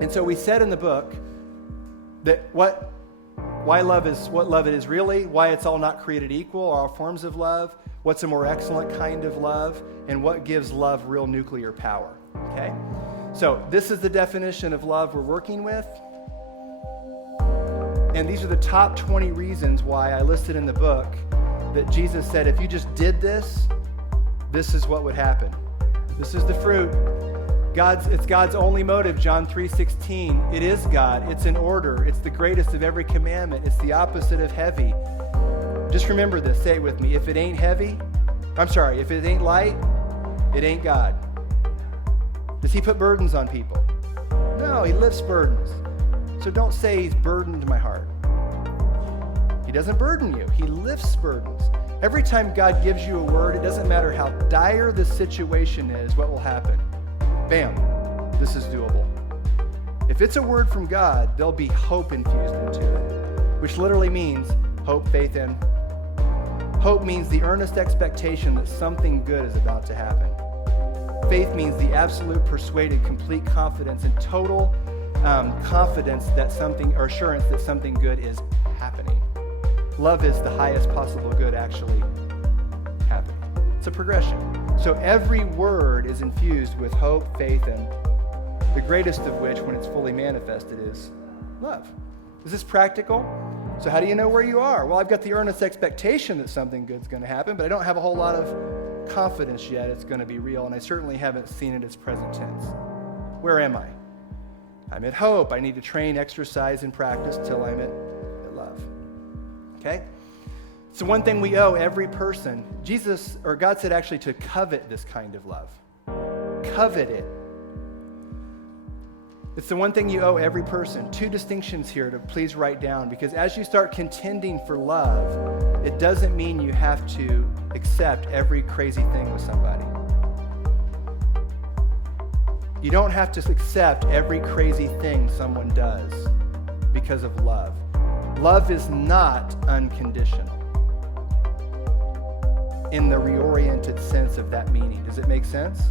And so we said in the book that what love is really, why it's all not created equal, all forms of love, what's a more excellent kind of love, and what gives love real nuclear power, okay? So this is the definition of love we're working with. And these are the top 20 reasons why I listed in the book that Jesus said, if you just did this, this is what would happen. This is the fruit. It's God's only motive, John 3:16. It is God. It's in order. It's the greatest of every commandment. It's the opposite of heavy. Just remember this. Say it with me. If it ain't light, it ain't God. Does he put burdens on people? No, he lifts burdens. So don't say he's burdened my heart. He doesn't burden you. He lifts burdens. Every time God gives you a word, it doesn't matter how dire the situation is, what will happen? Bam, this is doable. If it's a word from God, there'll be hope infused into it, which literally means hope, faith, and hope means the earnest expectation that something good is about to happen. Faith means the absolute persuaded, complete confidence and total confidence that something, or assurance that something good is happening. Love is the highest possible good actually happening. It's a progression. So every word is infused with hope, faith, and the greatest of which, when it's fully manifested, is love. Is this practical? So how do you know where you are? Well, I've got the earnest expectation that something good's going to happen, but I don't have a whole lot of confidence yet it's going to be real, and I certainly haven't seen it as present tense. Where am I? I'm at hope. I need to train, exercise, and practice till I'm at love. Okay? So one thing we owe every person, Jesus, or God said actually to covet this kind of love. Covet it. It's the one thing you owe every person. 2 distinctions here to please write down, because as you start contending for love, it doesn't mean you have to accept every crazy thing with somebody. You don't have to accept every crazy thing someone does because of love. Love is not unconditional in the reoriented sense of that meaning. Does it make sense?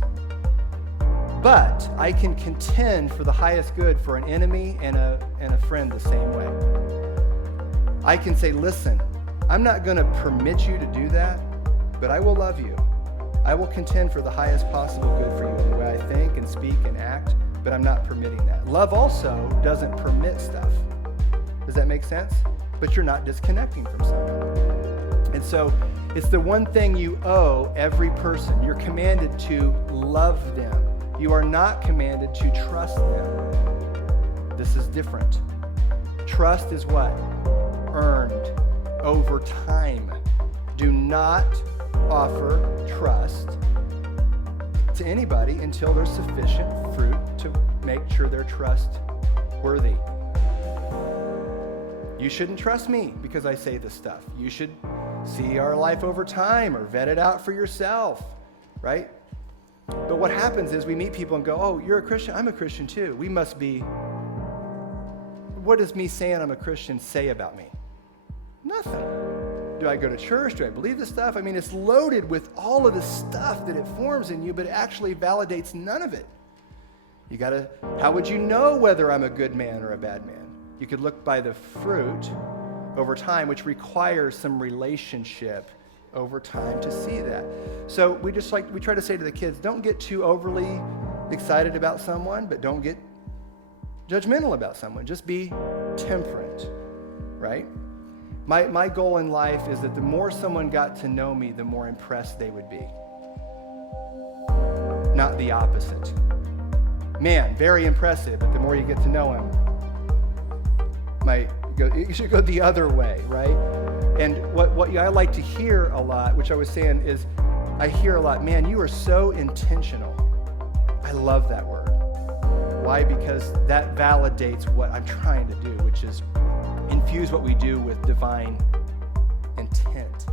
But I can contend for the highest good for an enemy and a friend the same way. I can say, listen, I'm not going to permit you to do that, but I will love you. I will contend for the highest possible good for you in the way I think and speak and act, but I'm not permitting that. Love also doesn't permit stuff. Does that make sense? But you're not disconnecting from someone. And so it's the one thing you owe every person. You're commanded to love them. You are not commanded to trust them. This is different. Trust is what? Earned over time. Do not offer trust to anybody until there's sufficient fruit to make sure they're trustworthy. You shouldn't trust me because I say this stuff. You should see our life over time or vet it out for yourself, right? But what happens is we meet people and go, oh, you're a Christian? I'm a Christian too. We must be. What does me saying I'm a Christian say about me? Nothing. Do I go to church? Do I believe this stuff? I mean, it's loaded with all of the stuff that it forms in you, but it actually validates none of it. How would you know whether I'm a good man or a bad man? You could look by the fruit over time, which requires some relationship over time to see that. So we try to say to the kids, don't get too overly excited about someone, but don't get judgmental about someone. Just be temperate, right? My goal in life is that the more someone got to know me, the more impressed they would be. Not the opposite. Man, very impressive, but the more you get to know him, you should go the other way, right? And what I like to hear a lot, which I was saying is, I hear a lot, man, you are so intentional. I love that word. Why? Because that validates what I'm trying to do, which is infuse what we do with divine intent.